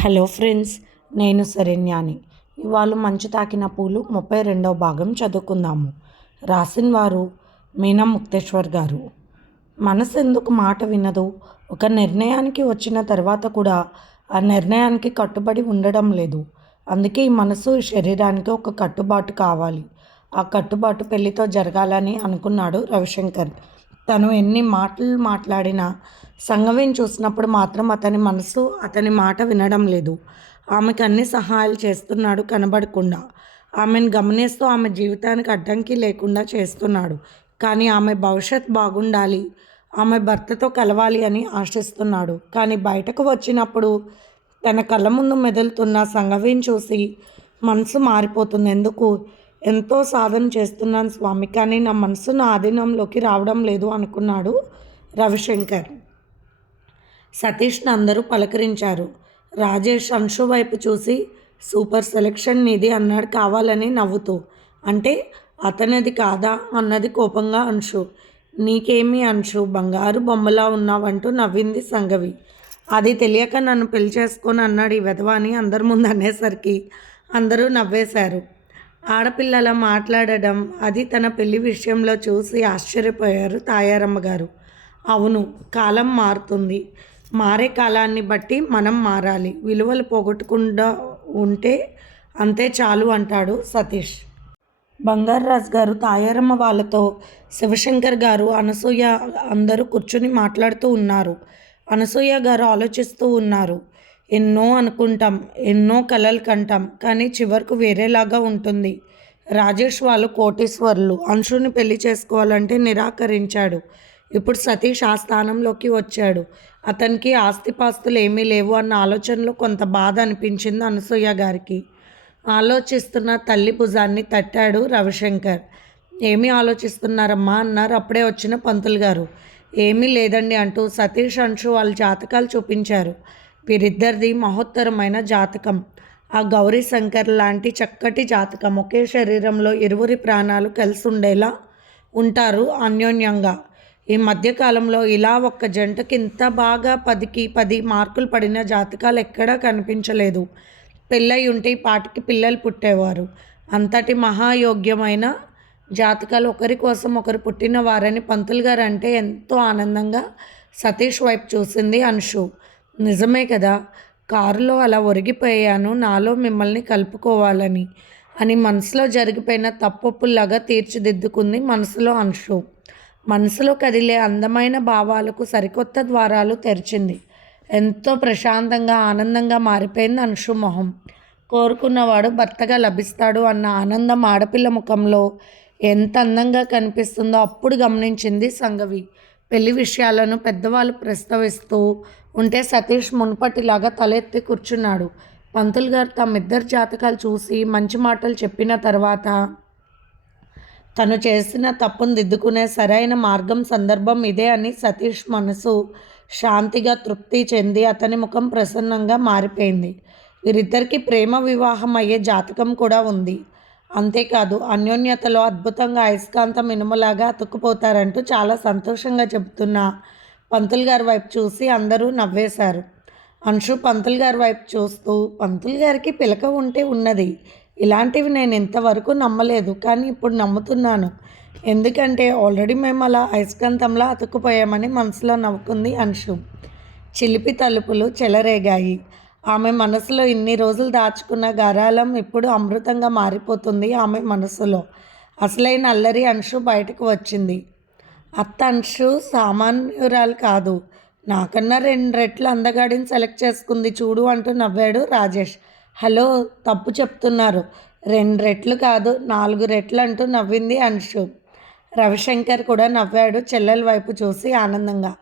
Hello friends నేను శరణ్యాని. ఇవాళ మంచు తాకిన పూలు ముప్పై రెండవ భాగం చదువుకుందాము. రాసిన వారు మీనా ముక్తేశ్వర్ గారు. మనసు ఎందుకు మాట వినదు? ఒక నిర్ణయానికి వచ్చిన తర్వాత కూడా ఆ నిర్ణయానికి కట్టుబడి ఉండడం లేదు. అందుకే ఈ మనసు శరీరానికి ఒక కట్టుబాటు కావాలి. ఆ కట్టుబాటు పెళ్ళితో జరగాలని అనుకున్నాడు రవిశంకర్. తను ఎన్ని మాటలు మాట్లాడినా సంగవిని చూసినప్పుడు మాత్రం అతని మనసు అతని మాట వినడం లేదు. ఆమెకు అన్ని సహాయాలు చేస్తున్నాడు కనబడకుండా. ఆమెను గమనిస్తూ ఆమె జీవితానికి అడ్డంకి లేకుండా చేస్తున్నాడు. కానీ ఆమె భవిష్యత్ బాగుండాలి. ఆమె భర్తతో కలవాలి అని ఆశిస్తున్నాడు. కానీ బయటకు వచ్చినప్పుడు తన కళ్ళ ముందు మెదులుతున్న సంగవిని చూసి మనసు మారిపోతుంది. ఎందుకు? ఎంతో సాధన చేస్తున్నాను స్వామి కానీ నా మనసు నా ఆధీనంలోకి రావడం లేదు అనుకున్నాడు రవిశంకర్. సతీష్ని అందరూ పలకరించారు. రాజేష్ అంశు వైపు చూసి సూపర్ సెలెక్షన్ నీది అన్నాడు కావాలని నవ్వుతూ. అంటే అతనిది కాదా అన్నది కోపంగా అంశు. నీకేమి అంశు? బంగారు బొమ్మలా ఉన్నావంటూ నవ్వింది సంగవి. అది తెలియక నన్ను పెళ్ళి చేసుకొని అన్నాడు ఈ వెధవ అని అందరి ముందు అనేసరికి అందరూ నవ్వేశారు. ఆడపిల్లల మాట్లాడడం అది తన పెళ్ళి విషయంలో చూసి ఆశ్చర్యపోయారు తాయారమ్మ గారు. అవును కాలం మారుతుంది. మారే కాలాన్ని బట్టి మనం మారాలి. విలువలు పోగొట్టకుండా ఉంటే అంతే చాలు అంటాడు సతీష్. బంగారరాజు గారు తాయారమ్మ వాళ్ళతో శివశంకర్ గారు అనసూయ అందరూ కూర్చుని మాట్లాడుతూ ఉన్నారు. అనసూయ గారు ఆలోచిస్తూ ఉన్నారు. ఎన్నో అనుకుంటాం ఎన్నో కలలు కంటాం కానీ చివరకు వేరేలాగా ఉంటుంది. రాజేష్ వాళ్ళు కోటీశ్వరులు అంశుని పెళ్ళి చేసుకోవాలంటే నిరాకరించాడు. ఇప్పుడు సతీష్ ఆ స్థానంలోకి వచ్చాడు. అతనికి ఆస్తిపాస్తులు ఏమీ లేవు అన్న ఆలోచనలో కొంత బాధ అనిపించింది అనసూయ గారికి. ఆలోచిస్తున్న తల్లి భుజాన్ని తట్టాడు రవిశంకర్. ఏమీ ఆలోచిస్తున్నారమ్మా అన్నారు అప్పుడే వచ్చిన పంతులు గారు. ఏమీ లేదండి అంటూ సతీష్ అంశు వాళ్ళ జాతకాలు చూపించారు. వీరిద్దరిది మహోత్తరమైన జాతకం. ఆ గౌరీ శంకర్ లాంటి చక్కటి జాతకం ఒకే శరీరంలో ఇరువురి ప్రాణాలు కలిసి ఉండేలా ఉంటారు అన్యోన్యంగా. ఈ మధ్యకాలంలో ఇలా ఒక్క జంటకి ఇంత బాగా పదికి పది మార్కులు పడిన జాతకాలు ఎక్కడా కనిపించలేదు. పెళ్ళై ఉంటే ఈ పాటికి పిల్లలు పుట్టేవారు. అంతటి మహాయోగ్యమైన జాతకాలు ఒకరి కోసం ఒకరు పుట్టిన వారని పంతులు గారు అంటే ఎంతో ఆనందంగా సతీష్ వైపు చూసింది అంశు. నిజమే కదా. కారులో అలా ఒరిగిపోయాను నాలో మిమ్మల్ని కలుపుకోవాలని అని మనసులో జరిగిపోయిన తప్పొప్పుల్లాగా తీర్చిదిద్దుకుంది మనసులో అంశు. మనసులో కదిలే అందమైన భావాలకు సరికొత్త ద్వారాలు తెరిచింది. ఎంతో ప్రశాంతంగా ఆనందంగా మారిపోయింది అంశు మొహం. కోరుకున్నవాడు భర్తగా లభిస్తాడు అన్న ఆనందం ఆడపిల్ల ముఖంలో ఎంత అందంగా కనిపిస్తుందో అప్పుడు గమనించింది సంగవి. పెళ్ళి విషయాలను పెద్దవాళ్ళు ప్రస్తావిస్తూ ఉంటే సతీష్ మునుపటిలాగా తలెత్తి కూర్చున్నాడు. పంతులు గారు తమ్మిద్దరు జాతకాలు చూసి మంచి మాటలు చెప్పిన తర్వాత తను చేసిన తప్పును దిద్దుకునే సరైన మార్గం సందర్భం ఇదే అని సతీష్ మనసు శాంతిగా తృప్తి చెంది అతని ముఖం ప్రసన్నంగా మారిపోయింది. వీరిద్దరికీ ప్రేమ వివాహం అయ్యే జాతకం కూడా ఉంది. అంతేకాదు అన్యోన్యతలో అద్భుతంగా అయస్కాంతం ఇనుములాగా అతుక్కుపోతారంటూ చాలా సంతోషంగా చెబుతున్న పంతులు గారి వైపు చూసి అందరూ నవ్వేశారు. అంశు పంతులు గారి వైపు చూస్తూ పంతులు గారికి పిలక ఉంటే ఉన్నది. ఇలాంటివి నేను ఇంతవరకు నమ్మలేదు కానీ ఇప్పుడు నమ్ముతున్నాను. ఎందుకంటే ఆల్రెడీ మేము అలా అయస్కాంతంలా అతుక్కుపోయామని మనసులో నవ్వుకుంది అంశు. చిలిపి తలుపులు చెలరేగాయి. ఆమె మనసులో ఇన్ని రోజులు దాచుకున్న గారాలం ఇప్పుడు అమృతంగా మారిపోతుంది ఆమె మనసులో. అసలైన అల్లరి అంశు బయటకు వచ్చింది. అత్త అంశు సామాన్యురాలు కాదు. నాకన్నా రెండు రెట్లు అందగాడిని సెలెక్ట్ చేసుకుంది చూడు అంటూ నవ్వాడు రాజేష్. హలో తప్పు చెప్తున్నారు. రెండు రెట్లు కాదు నాలుగు రెట్లు అంటూ నవ్వింది అంశు. రవిశంకర్ కూడా నవ్వాడు చెల్లెల వైపు చూసి ఆనందంగా.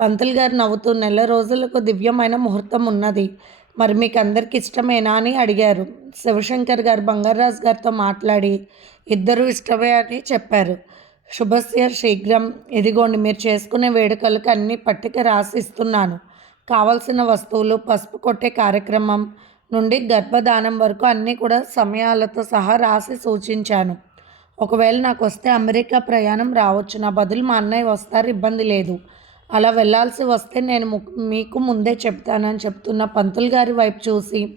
పంతులు గారు నవ్వుతూ నెల రోజులకు దివ్యమైన ముహూర్తం ఉన్నది. మరి మీకు అందరికి ఇష్టమేనా అని అడిగారు. శివశంకర్ గారు బంగారాజు గారితో మాట్లాడి ఇద్దరూ ఇష్టమే అని చెప్పారు. శుభస్య శీఘ్రం. ఇదిగోండి మీరు చేసుకునే వేడుకలకు అన్ని పట్టిక రాసి ఇస్తున్నాను కావలసిన వస్తువులు పసుపు కొట్టే కార్యక్రమం నుండి గర్భధానం వరకు అన్నీ కూడా సమయాలతో సహా రాసి సూచించాను. ఒకవేళ నాకు వస్తే అమెరికా ప్రయాణం రావచ్చు. నా బదులు మా అన్నయ్య వస్తారు ఇబ్బంది లేదు. అలా వెళ్ళాల్సి వస్తే నేను ము- మీకు ముందే చెప్తానని చెప్తున్న పంతులు గారి వైపు చూసి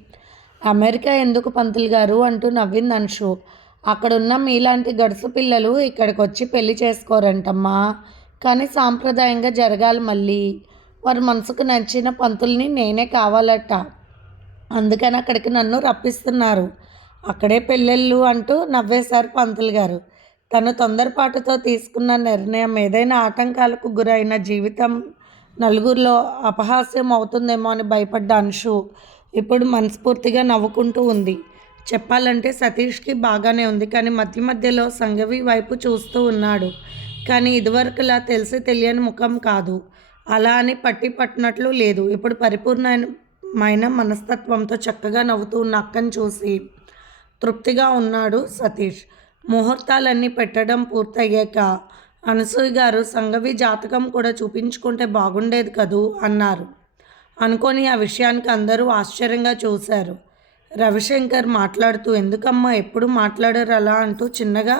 అమెరికా ఎందుకు పంతులు గారు? అంటూ నవ్వింది అంశు. అక్కడున్న మీలాంటి గడుసు పిల్లలు ఇక్కడికి వచ్చి పెళ్ళి చేసుకోరంటమ్మా. కానీ సాంప్రదాయంగా జరగాలి మళ్ళీ. వారి మనసుకు నచ్చిన పంతుల్ని నేనే కావాలట. అందుకని అక్కడికి నన్ను రప్పిస్తున్నారు. అక్కడే పెళ్ళిళ్ళు అంటూ నవ్వేశారు పంతులు గారు. తను తొందరపాటుతో తీసుకున్న నిర్ణయం ఏదైనా ఆటంకాలకు గురైన జీవితం నలుగురిలో అపహాస్యం అవుతుందేమో అని భయపడ్డ అంశు ఇప్పుడు మనస్ఫూర్తిగా నవ్వుకుంటూ ఉంది. చెప్పాలంటే సతీష్కి బాగానే ఉంది కానీ మధ్య మధ్యలో సంఘవి వైపు చూస్తూ ఉన్నాడు. కానీ ఇదివరకులా తెలిసి తెలియని ముఖం కాదు. అలా అని పట్టి పట్టినట్లు లేదు. ఇప్పుడు పరిపూర్ణమైన మనస్తత్వంతో చక్కగా నవ్వుతూ ఉన్న అక్కని చూసి తృప్తిగా ఉన్నాడు సతీష్. ముహూర్తాలన్నీ పెట్టడం పూర్తయ్యాక అనసూయ గారు సంఘవి జాతకం కూడా చూపించుకుంటే బాగుండేది కదూ అన్నారు. అనుకొని ఆ విషయానికి అందరూ ఆశ్చర్యంగా చూశారు. రవిశంకర్ మాట్లాడుతూ ఎందుకమ్మా ఎప్పుడు మాట్లాడరు అలా? అంటూ చిన్నగా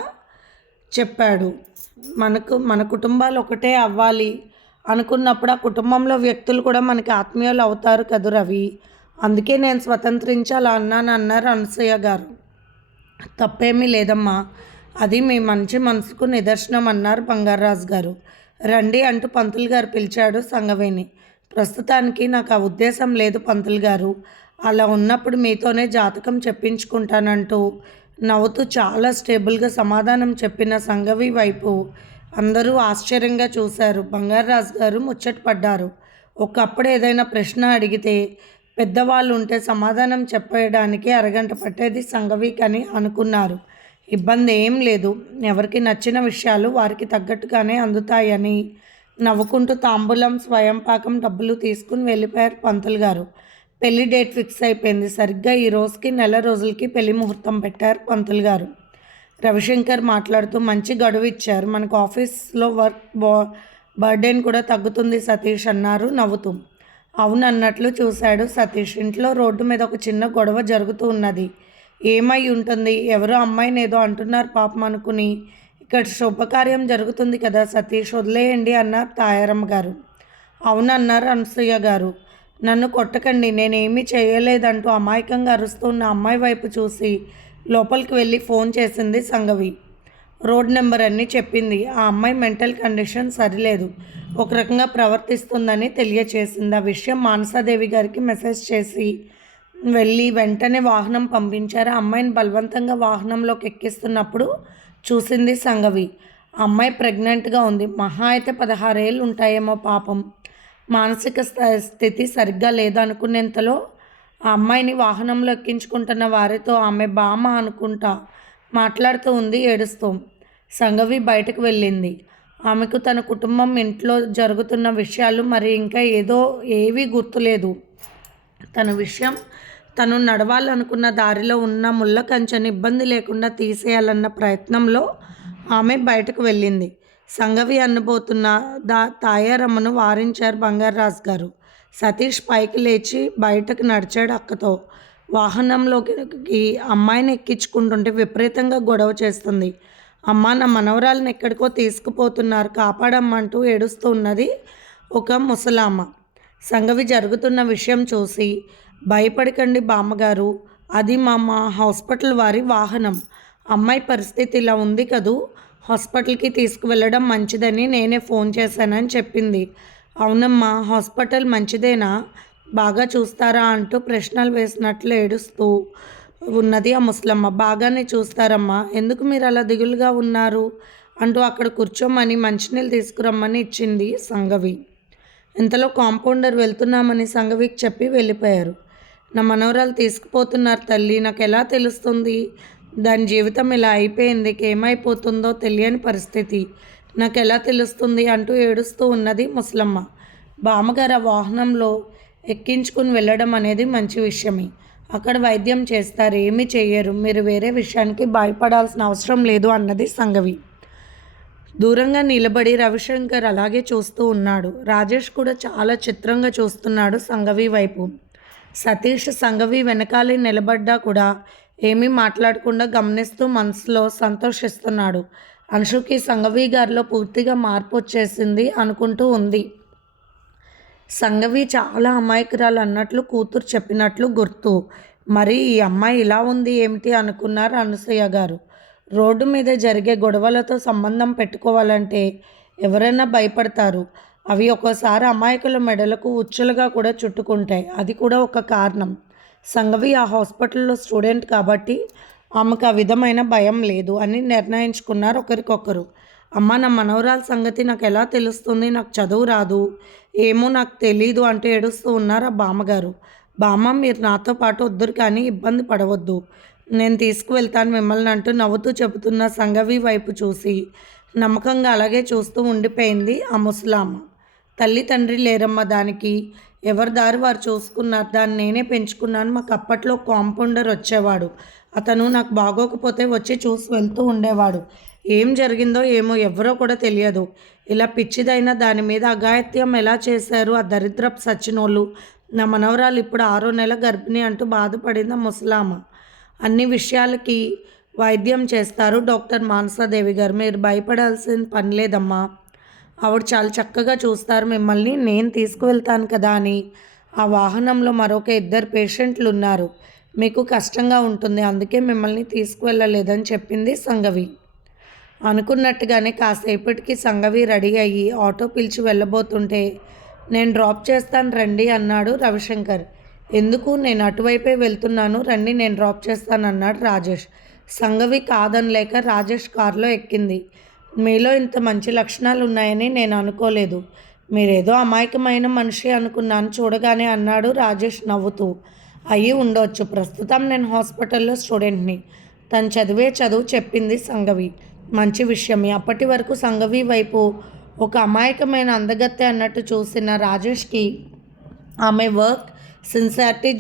చెప్పాడు. మనకు మన కుటుంబాలు ఒకటే అవ్వాలి. అనుకున్నప్పుడు ఆ కుటుంబంలో వ్యక్తులు కూడా మనకి ఆత్మీయులు అవుతారు కదా రవి. అందుకే నేను స్వతంత్రించి అలా అన్నాను అన్నారు అనసూయ గారు. తప్పేమీ లేదమ్మా అది మీ మంచి మనసుకు నిదర్శనం అన్నారు బంగారాజు గారు. రండి అంటూ పంతులు గారు పిలిచాడు సంగవేణి. ప్రస్తుతానికి నాకు ఆ ఉద్దేశం లేదు పంతులు గారు. అలా ఉన్నప్పుడు మీతోనే జాతకం చెప్పించుకుంటానంటూ నవ్వుతూ చాలా స్టేబుల్గా సమాధానం చెప్పిన సంగవి వైపు అందరూ ఆశ్చర్యంగా చూశారు. బంగారరాజు గారు ముచ్చట పడ్డారు. ఒకప్పుడు ఏదైనా ప్రశ్న అడిగితే పెద్దవాళ్ళు ఉంటే సమాధానం చెప్పడానికి అరగంట పట్టేది సంగవి అని అనుకున్నారు. ఇబ్బంది ఏం లేదు. ఎవరికి నచ్చిన విషయాలు వారికి తగ్గట్టుగానే అందుతాయని నవ్వుకుంటూ తాంబూలం స్వయం పాకం డబ్బులు తీసుకుని వెళ్ళిపోయారు పంతులు గారు. పెళ్ళి డేట్ ఫిక్స్ అయిపోయింది. సరిగ్గా ఈ రోజుకి నెల రోజులకి పెళ్ళి ముహూర్తం పెట్టారు పంతులు గారు. రవిశంకర్ మాట్లాడుతూ మంచి గడువు ఇచ్చారు. మనకు ఆఫీస్లో వర్క్ బా బర్డెన్ కూడా తగ్గుతుంది సతీష్ అన్నారు నవ్వుతూ. అవును అన్నట్లు చూశాడు సతీష్. ఇంట్లో రోడ్డు మీద ఒక చిన్న గొడవ జరుగుతూ ఉన్నది. ఏమై ఉంటుంది? ఎవరో అమ్మాయిని ఏదో అంటున్నారు పాపం అనుకుని. ఇక్కడ శుభకార్యం జరుగుతుంది కదా సతీష్. వదిలేయండి అన్నారు తాయారమ్మ గారు. అవునన్నారు అనసూయ గారు. నన్ను కొట్టకండి నేనేమీ చేయలేదంటూ అమాయకంగా అరుస్తున్న అమ్మాయి వైపు చూసి లోపలికి వెళ్ళి ఫోన్ చేసింది సంగవి. రోడ్ నెంబర్ అన్నీ చెప్పింది. ఆ అమ్మాయి మెంటల్ కండిషన్ సరిలేదు. ఒక రకంగా ప్రవర్తిస్తుందని తెలియచేసింది. ఆ విషయం మానసాదేవి గారికి మెసేజ్ చేసి వెళ్ళి వెంటనే వాహనం పంపించారు. ఆ అమ్మాయిని బలవంతంగా వాహనంలోకి ఎక్కిస్తున్నప్పుడు చూసింది సంగవి. అమ్మాయి ప్రెగ్నెంట్గా ఉంది. మహా అయితే పదహారేళ్ళు ఉంటాయేమో పాపం. మానసిక స్థ- స్థితి సరిగ్గా లేదనుకునేంతలో ఆ అమ్మాయిని వాహనంలో ఎక్కించుకుంటున్న వారితో ఆమె బామ అనుకుంటా మాట్లాడుతూ ఉంది ఏడుస్తూ. సంగవి బయటకు వెళ్ళింది. ఆమెకు తన కుటుంబం ఇంట్లో జరుగుతున్న విషయాలు మరి ఇంకా ఏదో ఏవీ గుర్తులేదు. తన విషయం తను నడవాలనుకున్న దారిలో ఉన్న ముళ్ళ కంచెని ఇబ్బంది లేకుండా తీసేయాలన్న ప్రయత్నంలో ఆమె బయటకు వెళ్ళింది. సంగవి అన్నబోతున్న దా తాయారమ్మను వారించారు బంగారరాజు గారు. సతీష్ పైకి లేచి బయటకు నడిచాడు అక్కతో. వాహనంలోకి అమ్మాయిని ఎక్కించుకుంటుంటే విపరీతంగా గొడవ చేస్తుంది. అమ్మ నా మనవరాలను ఎక్కడికో తీసుకుపోతున్నారు కాపాడమ్మంటూ ఏడుస్తూ ఉన్నది ఒక ముసలామ్మ సంగవి జరుగుతున్న విషయం చూసి భయపడకండి బామ్మగారు అది మా మా హాస్పిటల్ వారి వాహనం. అమ్మాయి పరిస్థితి ఇలా ఉంది కదూ? హాస్పిటల్కి తీసుకువెళ్ళడం మంచిదని నేనే ఫోన్ చేశానని చెప్పింది. అవునమ్మా హాస్పిటల్ మంచిదేనా? బాగా చూస్తారా అంటూ ప్రశ్నలు వేసినట్లు ఏడుస్తూ ఉన్నది ఆ ముసలమ్మ. బాగానే చూస్తారమ్మా. ఎందుకు మీరు అలా దిగులుగా ఉన్నారు? అంటూ అక్కడ కూర్చోమని మంచినీళ్ళు తీసుకురమ్మని ఇచ్చింది సంగవి. ఇంతలో కాంపౌండర్ వెళ్తున్నామని సంగవికి చెప్పి వెళ్ళిపోయారు. నా మనవరాలు తీసుకుపోతున్నారు తల్లి నాకు ఎలా తెలుస్తుంది? దాని జీవితం ఇలా అయిపోయింది ఏమైపోతుందో తెలియని పరిస్థితి. నాకు ఎలా తెలుస్తుంది అంటూ ఏడుస్తూ ఉన్నది ముసలమ్మ. బామ్మగారు ఆ వాహనంలో ఎక్కించుకుని వెళ్ళడం అనేది మంచి విషయమే. అక్కడ వైద్యం చేస్తారు ఏమీ చేయరు మీరు వేరే విషయానికి భయపడాల్సిన అవసరం లేదు అన్నది సంగవి. దూరంగా నిలబడి రవిశంకర్ అలాగే చూస్తూ ఉన్నాడు. రాజేష్ కూడా చాలా చిత్రంగా చూస్తున్నాడు సంగవి వైపు. సతీష్ సంగవి వెనకాలే నిలబడ్డా కూడా ఏమీ మాట్లాడకుండా గమనిస్తూ మనసులో సంతోషిస్తున్నాడు. అంశుకి సంగవి గారిలో పూర్తిగా మార్పు వచ్చేసింది అనుకుంటూ ఉంది. సంగవి చాలా అమాయకురాలు అన్నట్లు కూతురు చెప్పినట్లు గుర్తు. మరి ఈ అమ్మాయి ఇలా ఉంది ఏమిటి అనుకున్నారు అనసూయ గారు. రోడ్డు మీద జరిగే గొడవలతో సంబంధం పెట్టుకోవాలంటే ఎవరైనా భయపడతారు. అవి ఒక్కోసారి అమాయకుల మెడలకు ఉచ్చులుగా కూడా చుట్టుకుంటాయి. అది కూడా ఒక కారణం. సంగవి ఆ హాస్పిటల్లో స్టూడెంట్ కాబట్టి ఆమెకు ఆ విధమైన భయం లేదు అని నిర్ణయించుకున్నారు ఒకరికొకరు. అమ్మ నా మనవరాల సంగతి నాకు ఎలా తెలుస్తుంది? నాకు చదువు రాదు. ఏమో నాకు తెలీదు అంటూ ఏడుస్తూ ఉన్నారు ఆ బామ్మగారు. బామ్మ మీరు నాతో పాటు వద్దురు కానీ ఇబ్బంది పడవద్దు. నేను తీసుకువెళ్తాను మిమ్మల్ని అంటూ నవ్వుతూ చెబుతున్న సంగవి వైపు చూసి నమ్మకంగా అలాగే చూస్తూ ఉండిపోయింది ఆ ముసలామ్మ తల్లి తండ్రి లేరమ్మ దానికి. ఎవరి దారి వారు చూసుకున్నారు దాన్ని నేనే పెంచుకున్నాను. మాకు అప్పట్లో కాంపౌండర్ వచ్చేవాడు. అతను నాకు బాగోకపోతే వచ్చి చూసి వెళ్తూ ఉండేవాడు. ఏం జరిగిందో ఏమో ఎవరో కూడా తెలియదు. ఇలా పిచ్చిదైన దాని మీద అఘాయిత్యం ఎలా చేశారు? ఆ దరిద్రపు సచ్చినోళ్ళు. నా మనవరాలు ఇప్పుడు ఆరో నెల గర్భిణి అంటూ బాధపడింది ముసలామ. అన్ని విషయాలకి వైద్యం చేస్తారు డాక్టర్ మానసాదేవి గారు. మీరు భయపడాల్సిన పని లేదమ్మా. ఆవిడ చాలా చక్కగా చూస్తారు మిమ్మల్ని నేను తీసుకువెళ్తాను కదా అని. ఆ వాహనంలో మరొక ఇద్దరు పేషెంట్లు ఉన్నారు. మీకు కష్టంగా ఉంటుంది అందుకే మిమ్మల్ని తీసుకువెళ్ళలేదని చెప్పింది సంగవి. అనుకున్నట్టుగానే కాసేపటికి సంగవి రెడీ అయ్యి ఆటో పిలిచి వెళ్ళబోతుంటే నేను డ్రాప్ చేస్తాను రండి అన్నాడు రవిశంకర్. ఎందుకు? నేను అటువైపే వెళ్తున్నాను రండి నేను డ్రాప్ చేస్తాను అన్నాడు రాజేష్. సంగవి కాదనలేక రాజేష్ కారులో ఎక్కింది. మీలో ఇంత మంచి లక్షణాలు ఉన్నాయని నేను అనుకోలేదు. మీరేదో అమాయకమైన మనిషి అనుకున్నాను చూడగానే అన్నాడు రాజేష్ నవ్వుతూ. అయ్యి ఉండొచ్చు. ప్రస్తుతం నేను హాస్పిటల్లో స్టూడెంట్ని. తను చదివే చదువు చెప్పింది సంగవి. మంచి విషయమే. అప్పటి వరకు సంగవి వైపు ఒక అమాయకమైన అందగత్తె అన్నట్టు చూసిన రాజేష్కి ఆమె వర్క్ సిన్సారిటీ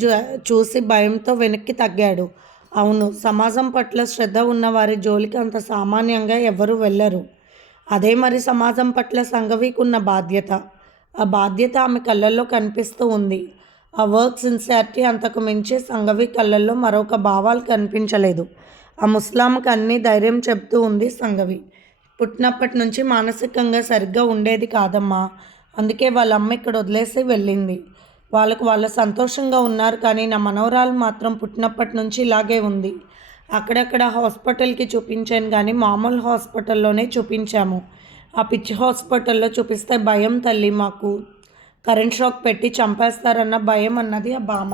చూసి భయంతో వెనక్కి తగ్గాడు. అవును సమాజం పట్ల శ్రద్ధ ఉన్న వారి జోలికి అంత సామాన్యంగా ఎవరు వెళ్ళరు. అదే మరి సమాజం పట్ల సంఘవికి ఉన్న బాధ్యత. ఆ బాధ్యత ఆమె కళ్ళల్లో కనిపిస్తూ ఉంది. ఆ వర్క్ సిన్సియారిటీ అంతకు మించి సంఘవి కళ్ళల్లో మరొక భావాలు కనిపించలేదు. ఆ ముస్లాంకి అన్ని ధైర్యం చెప్తూ ఉంది సంఘవి. పుట్టినప్పటి నుంచి మానసికంగా సరిగ్గా ఉండేది కాదమ్మా. అందుకే వాళ్ళ అమ్మ ఇక్కడ వదిలేసి వెళ్ళింది. వాళ్ళకు వాళ్ళు సంతోషంగా ఉన్నారు కానీ నా మనవరాలు మాత్రం పుట్టినప్పటి నుంచి ఇలాగే ఉంది. అక్కడక్కడ హాస్పిటల్కి చూపించాను కానీ మామూలు హాస్పిటల్లోనే చూపించాము. ఆ పిచ్చి హాస్పిటల్లో చూపిస్తే భయం తల్లి మాకు. కరెంట్ షాక్ పెట్టి చంపేస్తారన్న భయం అన్నది ఆ బామ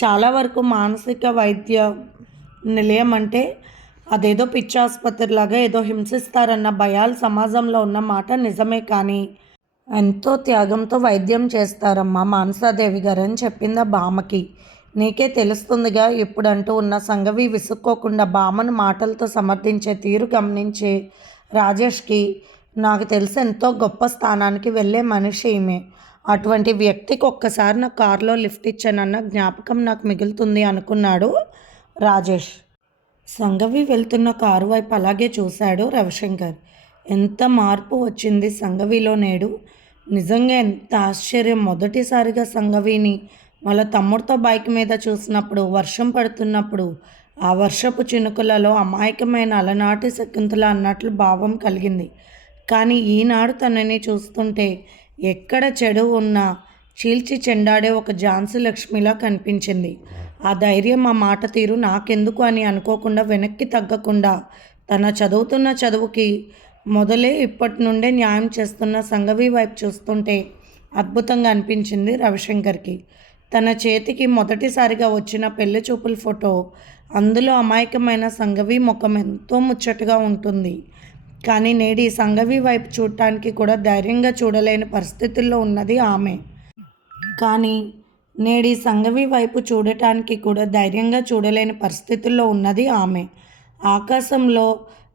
చాలా వరకు మానసిక వైద్య నిలయం అంటే అదేదో పిచ్చి ఆసుపత్రిలాగా ఏదో హింసిస్తారన్న భయాలు సమాజంలో ఉన్న మాట నిజమే కానీ ఎంతో త్యాగంతో వైద్యం చేస్తారమ్మా మానసాదేవి గారు అని చెప్పింది ఆ బామకి. నీకే తెలుస్తుందిగా ఇప్పుడంటూ ఉన్న సంగవి విసుక్కోకుండా బామను మాటలతో సమర్థించే తీరు గమనించే రాజేష్కి నాకు తెలిసి ఎంతో గొప్ప స్థానానికి వెళ్ళే మనిషి ఈమె. అటువంటి వ్యక్తికి ఒక్కసారి నా కారులో లిఫ్ట్ ఇచ్చానన్న జ్ఞాపకం నాకు మిగులుతుంది అనుకున్నాడు రాజేష్. సంగవి వెళ్తున్న కారు వైపు అలాగే చూశాడు రవిశంకర్. ఎంత మార్పు వచ్చింది సంగవిలో నేడు? నిజంగా ఎంత ఆశ్చర్యం. మొదటిసారిగా సంగవిని వాళ్ళ తమ్ముడితో బైక్ మీద చూసినప్పుడు వర్షం పడుతున్నప్పుడు ఆ వర్షపు చినుకులలో అమాయకమైన అలనాటి శకుంతల అన్నట్లు భావం కలిగింది. కానీ ఈనాడు తనని చూస్తుంటే ఎక్కడ చెడు ఉన్నా చీల్చి చెండాడే ఒక ఝాన్సీ లక్ష్మిలా కనిపించింది. ఆ ధైర్యం ఆ మాట తీరు నాకెందుకు అని అనుకోకుండా వెనక్కి తగ్గకుండా తన చదువుతున్న చదువుకి మొదలే ఇప్పటి నుండే న్యాయం చేస్తున్న సంఘవి వైపు చూస్తుంటే అద్భుతంగా అనిపించింది రవిశంకర్కి. తన చేతికి మొదటిసారిగా వచ్చిన పెళ్ళి చూపుల ఫోటో అందులో అమాయకమైన సంఘవి ముఖం ఎంతో ముచ్చటగా ఉంటుంది. కానీ నేడి సంఘవి వైపు చూడటానికి కూడా ధైర్యంగా చూడలేని పరిస్థితుల్లో ఉన్నది ఆమె. కానీ నేడి సంఘవి వైపు చూడటానికి కూడా ధైర్యంగా చూడలేని పరిస్థితుల్లో ఉన్నది ఆమె. ఆకాశంలో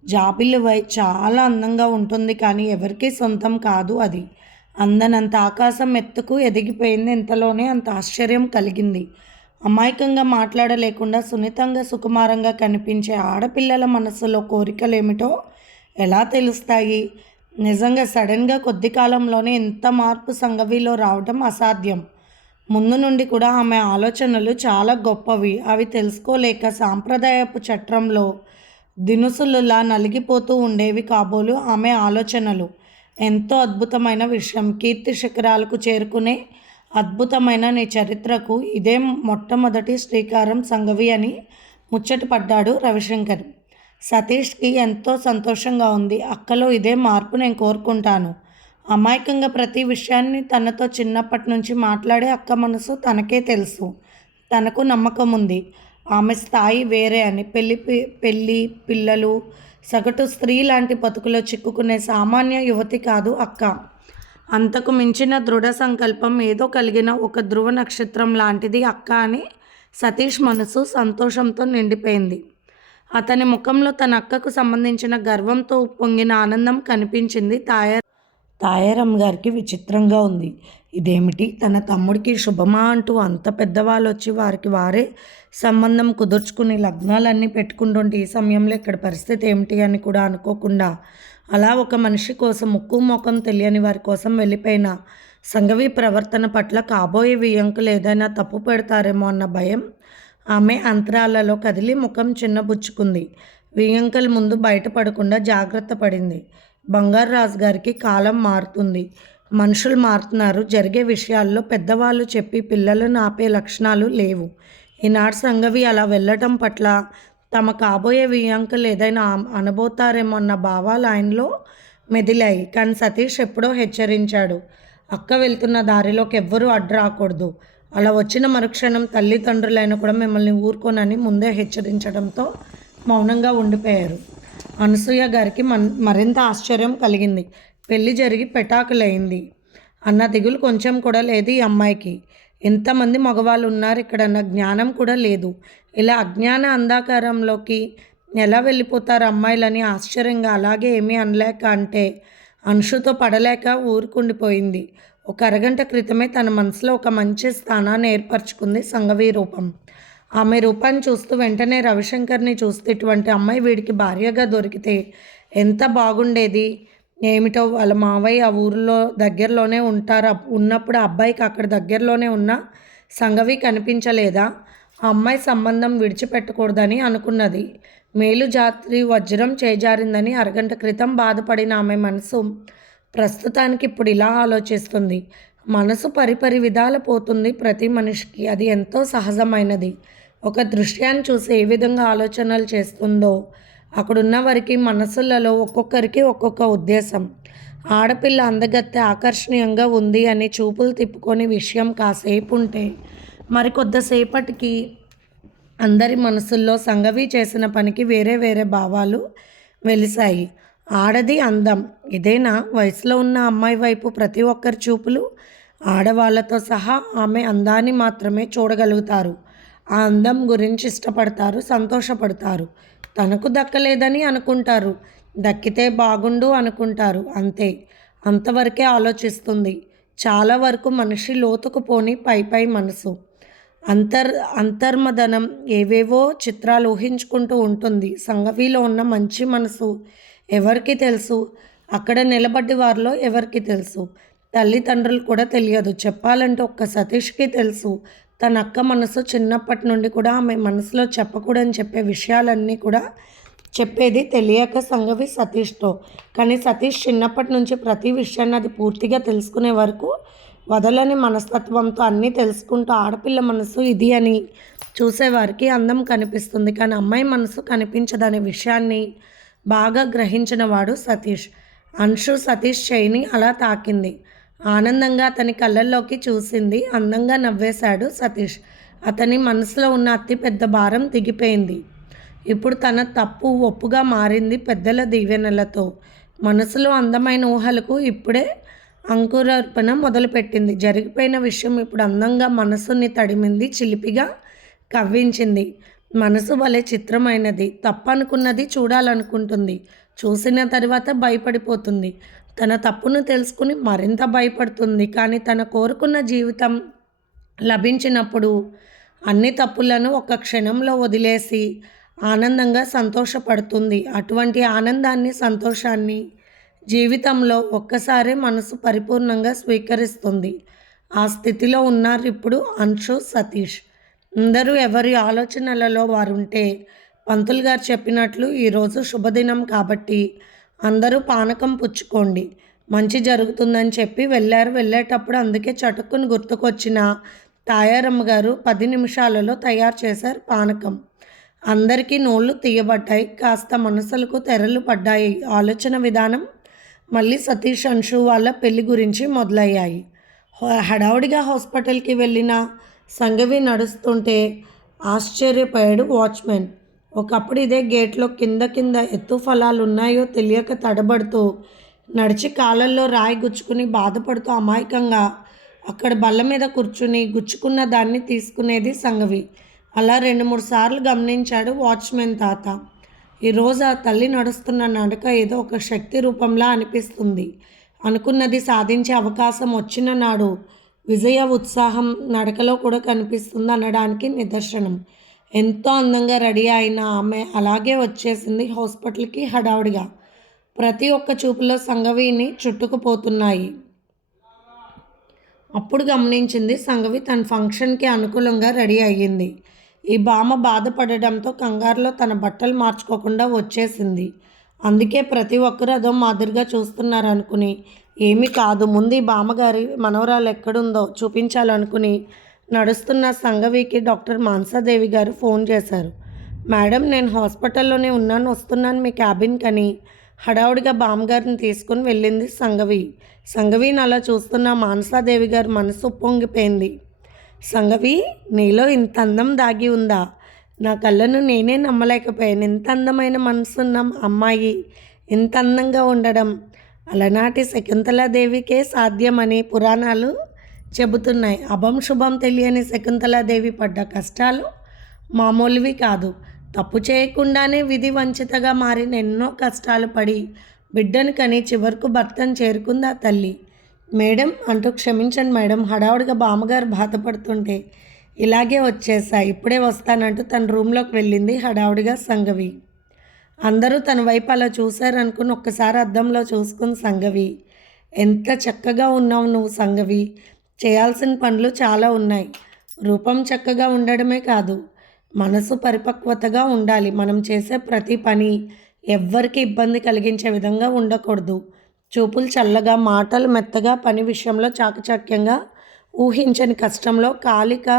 జాబిల్లి వై చాలా అందంగా ఉంటుంది కానీ ఎవరికీ సొంతం కాదు అది. అందనంత ఆకాశం ఎత్తుకు ఎదిగిపోయింది ఇంతలోనే అంత ఆశ్చర్యం కలిగింది. అమాయకంగా మాట్లాడలేకుండా సున్నితంగా సుకుమారంగా కనిపించే ఆడపిల్లల మనసులో కోరికలేమిటో ఎలా తెలుస్తాయి? నిజంగా సడన్గా కొద్ది కాలంలోనే ఇంత మార్పు సంగవిలో రావడం అసాధ్యం. ముందు నుండి కూడా ఆమె ఆలోచనలు చాలా గొప్పవి. అవి తెలుసుకోలేక సాంప్రదాయపు చట్రంలో దినుసులులా నలిగిపోతూ ఉండేవి కాబోలు ఆమె ఆలోచనలు. ఎంతో అద్భుతమైన విషయం. కీర్తి శిఖరాలకు చేరుకునే అద్భుతమైన నీ చరిత్రకు ఇదే మొట్టమొదటి శ్రీకారం సంగవి అని ముచ్చటపడ్డాడు రవిశంకర్. సతీష్కి ఎంతో సంతోషంగా ఉంది. అక్కలో ఇదే మార్పు నేను కోరుకుంటాను. అమాయకంగా ప్రతి విషయాన్ని తనతో చిన్నప్పటి నుంచి మాట్లాడే అక్క మనసు తనకే తెలుసు. తనకు నమ్మకం ఉంది. ఆమె స్థాయి వేరే అని పెళ్ళి పెళ్ళి పిల్లలు సగటు స్త్రీ లాంటి బతుకులో చిక్కుకునే సామాన్య యువతి కాదు అక్క. అంతకు మించిన దృఢ సంకల్పం ఏదో కలిగిన ఒక ధ్రువ నక్షత్రం లాంటిది అక్క అని సతీష్ మనసు సంతోషంతో నిండిపోయింది. అతని ముఖంలో తన అక్కకు సంబంధించిన గర్వంతో పొంగిన ఆనందం కనిపించింది తాయ తాయారమ్మ గారికి విచిత్రంగా ఉంది. ఇదేమిటి? తన తమ్ముడికి శుభమా అంటూ అంత పెద్దవాళ్ళు వచ్చి వారికి వారే సంబంధం కుదుర్చుకుని లగ్నాలన్నీ పెట్టుకుంటుంటే ఈ సమయంలో ఇక్కడ పరిస్థితి ఏమిటి అని కూడా అనుకోకుండా అలా ఒక మనిషి కోసం ముక్కు ముఖం తెలియని వారి కోసం వెళ్ళిపోయిన సంఘవి ప్రవర్తన పట్ల కాబోయే వియంకులు ఏదైనా తప్పు పెడతారేమో అన్న భయం ఆమె అంతరాలలో కదిలి ముఖం చిన్నబుచ్చుకుంది. వియ్యంకల్ ముందు బయటపడకుండా జాగ్రత్త పడింది. బంగారు రాజు గారికి కాలం మారుతుంది. మనుషులు మారుతున్నారు. జరిగే విషయాల్లో పెద్దవాళ్ళు చెప్పి పిల్లలను ఆపే లక్షణాలు లేవు. ఈనాడు సంగవి అలా వెళ్ళటం పట్ల తమ కాబోయే వియ్యంకులు ఏదైనా అన- అనబోతారేమో అన్న భావాలు ఆయనలో మెదిలాయి. కానీ సతీష్ ఎప్పుడో హెచ్చరించాడు. అక్క వెళ్తున్న దారిలోకి ఎవ్వరూ అడ్డు రాకూడదు. అలా వచ్చిన మరుక్షణం తల్లిదండ్రులైన కూడా మిమ్మల్ని ఊరుకోనని ముందే హెచ్చరించడంతో మౌనంగా ఉండిపోయారు. అనసూయ గారికి మన్ మరింత ఆశ్చర్యం కలిగింది. పెళ్ళి జరిగి పెటాకులైంది. అన్న దిగులు కొంచెం కూడా లేదు ఈ అమ్మాయికి. ఎంతమంది మగవాళ్ళు ఉన్నారు ఇక్కడ అన్న జ్ఞానం కూడా లేదు. ఇలా అజ్ఞాన అంధాకారంలోకి ఎలా వెళ్ళిపోతారు అమ్మాయిలని ఆశ్చర్యంగా అలాగే ఏమీ అనలేక అంటే అంశుతో పడలేక ఊరుకుండిపోయింది. ఒక అరగంట క్రితమే తన మనసులో ఒక మంచి స్థానాన్ని ఏర్పరచుకుంది సంఘవీ రూపం ఆమె రూపాన్ని చూస్తూ వెంటనే రవిశంకర్ని చూస్తూ ఇటువంటి అమ్మాయి వీడికి భార్యగా దొరికితే ఎంత బాగుండేది? ఏమిటో వాళ్ళ మావయ్య ఆ ఊరిలో దగ్గరలోనే ఉంటారు. అప్- ఉన్నప్పుడు అబ్బాయికి అక్కడ దగ్గరలోనే ఉన్న సంగవి కనిపించలేదా? ఆ అమ్మాయి సంబంధం విడిచిపెట్టకూడదని అనుకున్నది. మేలు జాత్రి వజ్రం చేజారిందని అరగంట క్రితం బాధపడిన ఆమె మనసు ప్రస్తుతానికి ఇప్పుడు ఇలా ఆలోచిస్తుంది. మనసు పరిపరి విధాల పోతుంది ప్రతి మనిషికి. అది ఎంతో సహజమైనది. ఒక దృశ్యాన్ని చూసి ఏ విధంగా ఆలోచనలు చేస్తుందో అక్కడున్న వారికి మనసులలో ఒక్కొక్కరికి ఒక్కొక్క ఉద్దేశం. ఆడపిల్ల అందగత్తె ఆకర్షణీయంగా ఉంది అని చూపులు తిప్పుకొని విషయం కాసేపు ఉంటే మరి కొద్దిసేపటికి అందరి మనసుల్లో సంగవి చేసిన పనికి వేరే వేరే భావాలు వెలిశాయి. ఆడది అందం. ఇదేనా? వయసులో ఉన్న అమ్మాయి వైపు ప్రతి ఒక్కరి చూపులు ఆడవాళ్ళతో సహా ఆమె అందాన్ని మాత్రమే చూడగలుగుతారు. ఆ అందం గురించి ఇష్టపడతారు సంతోషపడతారు. తనకు దక్కలేదని అనుకుంటారు. దక్కితే బాగుండు అనుకుంటారు. అంతే. అంతవరకే ఆలోచిస్తుంది. చాలా వరకు మనిషి లోతుకు పోని పై పై మనసు. అంతర్ అంతర్మదనం ఏవేవో చిత్రాలు ఊహించుకుంటూ ఉంటుంది. సంగవిలో ఉన్న మంచి మనసు ఎవరికి తెలుసు? అక్కడ నిలబడ్డ వారిలో ఎవరికి తెలుసు? తల్లిదండ్రులు కూడా తెలియదు. చెప్పాలంటే ఒక్క సతీష్కి తెలుసు. తన అక్క మనసు చిన్నప్పటి నుండి కూడా ఆమె మనసులో చెప్పకూడని చెప్పే విషయాలన్నీ కూడా చెప్పేది తెలియక సంగవి సతీష్తో. కానీ సతీష్ చిన్నప్పటి నుంచి ప్రతి విషయాన్ని అది పూర్తిగా తెలుసుకునే వరకు వదలని మనస్తత్వంతో అన్నీ తెలుసుకుంటూ ఆడపిల్ల మనసు ఇది అని చూసేవారికి అందం కనిపిస్తుంది. కానీ అమ్మాయి మనసు కనిపించదనే విషయాన్ని బాగా గ్రహించిన వాడు సతీష్. అంశు సతీష్ చేయిని అలా తాకింది. ఆనందంగా అతని కళ్ళల్లోకి చూసింది. అందంగా నవ్వేశాడు సతీష్. అతని మనసులో ఉన్న అతి పెద్ద భారం దిగిపోయింది ఇప్పుడు తన తప్పు ఒప్పుగా మారింది పెద్దల దీవెనలతో. మనసులో అందమైన ఊహలకు ఇప్పుడే అంకురార్పణ మొదలుపెట్టింది. జరిగిపోయిన విషయం ఇప్పుడు అందంగా మనసుని తడిమింది చిలిపిగా కవ్వించింది. మనసు వలె చిత్రమైనది. తప్పనుకున్నది చూడాలనుకుంటుంది. చూసిన తర్వాత భయపడిపోతుంది. తన తప్పును తెలుసుకుని మరింత భయపడుతుంది. కానీ తన కోరుకున్న జీవితం లభించినప్పుడు అన్ని తప్పులను ఒక క్షణంలో వదిలేసి ఆనందంగా సంతోషపడుతుంది. అటువంటి ఆనందాన్ని సంతోషాన్ని జీవితంలో ఒక్కసారే మనసు పరిపూర్ణంగా స్వీకరిస్తుంది. ఆ స్థితిలో ఉన్నారు ఇప్పుడు అంశు సతీష్. అందరూ ఎవరి ఆలోచనలలో వారు ఉంటే పంతులు గారు చెప్పినట్లు ఈరోజు శుభదినం కాబట్టి అందరూ పానకం పుచ్చుకోండి. మంచి జరుగుతుందని చెప్పి వెళ్ళారు. వెళ్ళేటప్పుడు అందుకే చటుక్కుని గుర్తుకొచ్చిన తాయారమ్మ గారు పది నిమిషాలలో తయారు చేశారు పానకం. అందరికీ నోళ్ళు తీయబడ్డాయి. కాస్త మనసులకు తెరలు పడ్డాయి. ఆలోచన విధానం మళ్ళీ సతీష్ అంశు వాళ్ళ పెళ్ళి గురించి మొదలయ్యాయి. హడావుడిగా హాస్పిటల్కి వెళ్ళిన సంగవి నడుస్తుంటే ఆశ్చర్యపోయాడు వాచ్మెన్ ఒకప్పుడు ఇదే గేట్లో కింద కింద ఎత్తు ఫలాలు ఉన్నాయో తెలియక తడబడుతూ నడిచి కాలల్లో రాయి గుచ్చుకుని బాధపడుతూ అమాయకంగా అక్కడ బల్ల మీద కూర్చుని గుచ్చుకున్న దాన్ని తీసుకునేది సంగవి. అలా రెండు మూడు సార్లు గమనించాడు వాచ్మెన్ తాత. ఈరోజు ఆ తల్లి నడుస్తున్న నడక ఏదో ఒక శక్తి రూపంలా అనిపిస్తుంది. అనుకున్నది సాధించే అవకాశం వచ్చిన నాడు విజయ ఉత్సాహం నడకలో కూడా కనిపిస్తుంది అనడానికి నిదర్శనం. ఎంతో అందంగా రెడీ అయిన ఆమె అలాగే వచ్చేసింది హాస్పిటల్కి హడావుడిగా. ప్రతి ఒక్క చూపులో సంగవిని చుట్టుకుపోతున్నాయి. అప్పుడు గమనించింది సంగవి తన ఫంక్షన్కి అనుకూలంగా రెడీ అయ్యింది. ఈ భామ బాధపడడంతో కంగారులో తన బట్టలు మార్చుకోకుండా వచ్చేసింది. అందుకే ప్రతి ఒక్కరూ అదో మాదిరిగా చూస్తున్నారు అనుకుని ఏమీ కాదు ముందు ఈ బామ్మగారి మనవరాలు ఎక్కడుందో చూపించాలనుకుని నడుస్తున్న సంఘవికి డాక్టర్ మాన్సాదేవి గారు ఫోన్ చేశారు. మేడం నేను హాస్పిటల్లోనే ఉన్నాను వస్తున్నాను మీ క్యాబిన్కి అని హడావుడిగా బామ్మగారిని తీసుకుని వెళ్ళింది సంఘవి. సంఘవిని అలా చూస్తున్న మానసాదేవి గారు మనసు పొంగిపోయింది. సంఘవి నీలో ఇంత అందం దాగి ఉందా? నా కళ్ళను నేనే నమ్మలేకపోయాను. ఇంత అందమైన మనసున్న అమ్మాయి ఇంత అందంగా ఉండడం అలనాటి శకుంతలాదేవికే సాధ్యమని పురాణాలు చెబుతున్నాయి. అభం శుభం తెలియని శకుంతలాదేవి పడ్డ కష్టాలు మామూలువి కాదు. తప్పు చేయకుండానే విధి వంచితగా మారిన ఎన్నో కష్టాలు పడి బిడ్డను కని చివరకు భర్తను చేరుకుందా తల్లి? మేడం అంటూ క్షమించండి మేడం. హడావుడిగా బామ్మగారు బాధపడుతుంటే ఇలాగే వచ్చేసా ఇప్పుడే వస్తానంటూ తన రూమ్లోకి వెళ్ళింది హడావుడిగా సంగవి. అందరూ తన వైపు అలా చూశారనుకుని ఒక్కసారి అద్దంలో చూసుకుని సంగవి. ఎంత చక్కగా ఉన్నావు నువ్వు సంగవి. చేయాల్సిన పనులు చాలా ఉన్నాయి. రూపం చక్కగా ఉండడమే కాదు మనసు పరిపక్వతగా ఉండాలి. మనం చేసే ప్రతి పని ఎవ్వరికి ఇబ్బంది కలిగించే విధంగా ఉండకూడదు. చూపులు చల్లగా మాటలు మెత్తగా పని విషయంలో చాకచక్యంగా ఊహించని కష్టంలో కాలిక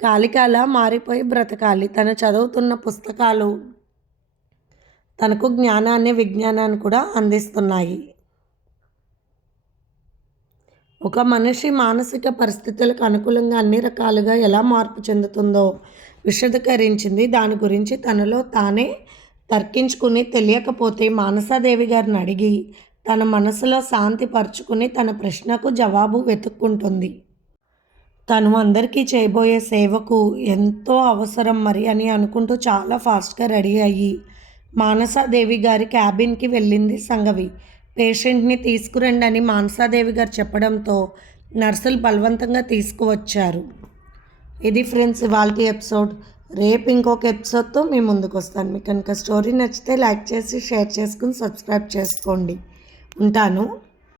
కాలికలా మారిపోయి బ్రతకాలి. తను చదువుతున్న పుస్తకాలు తనకు జ్ఞానాన్ని విజ్ఞానాన్ని కూడా అందిస్తున్నాయి. ఒక మనిషి మానసిక పరిస్థితులకు అనుకూలంగా అన్ని రకాలుగా ఎలా మార్పు చెందుతుందో విశదీకరించింది. దాని గురించి తనలో తానే తర్కించుకుని తెలియకపోతే మానసాదేవి గారిని అడిగి తన మనసులో శాంతి పరుచుకుని తన ప్రశ్నకు జవాబు వెతుక్కుంటుంది. తను అందరికీ చేయబోయే సేవకు ఎంతో అవసరం మరి అని అనుకుంటూ చాలా ఫాస్ట్గా రెడీ అయ్యి మానసాదేవి గారి క్యాబిన్కి వెళ్ళింది సంగవి. పేషెంట్ని తీసుకురండి అని మానసాదేవి గారు చెప్పడంతో నర్సులు బలవంతంగా తీసుకువచ్చారు. ఇది ఫ్రెండ్స్ ఇవాళ ఎపిసోడ్. రేపు ఇంకొక ఎపిసోడ్తో మీ ముందుకు వస్తాను. మీకు కనుక స్టోరీ నచ్చితే లైక్ చేసి షేర్ చేసుకుని సబ్స్క్రైబ్ చేసుకోండి. ఉంటాను.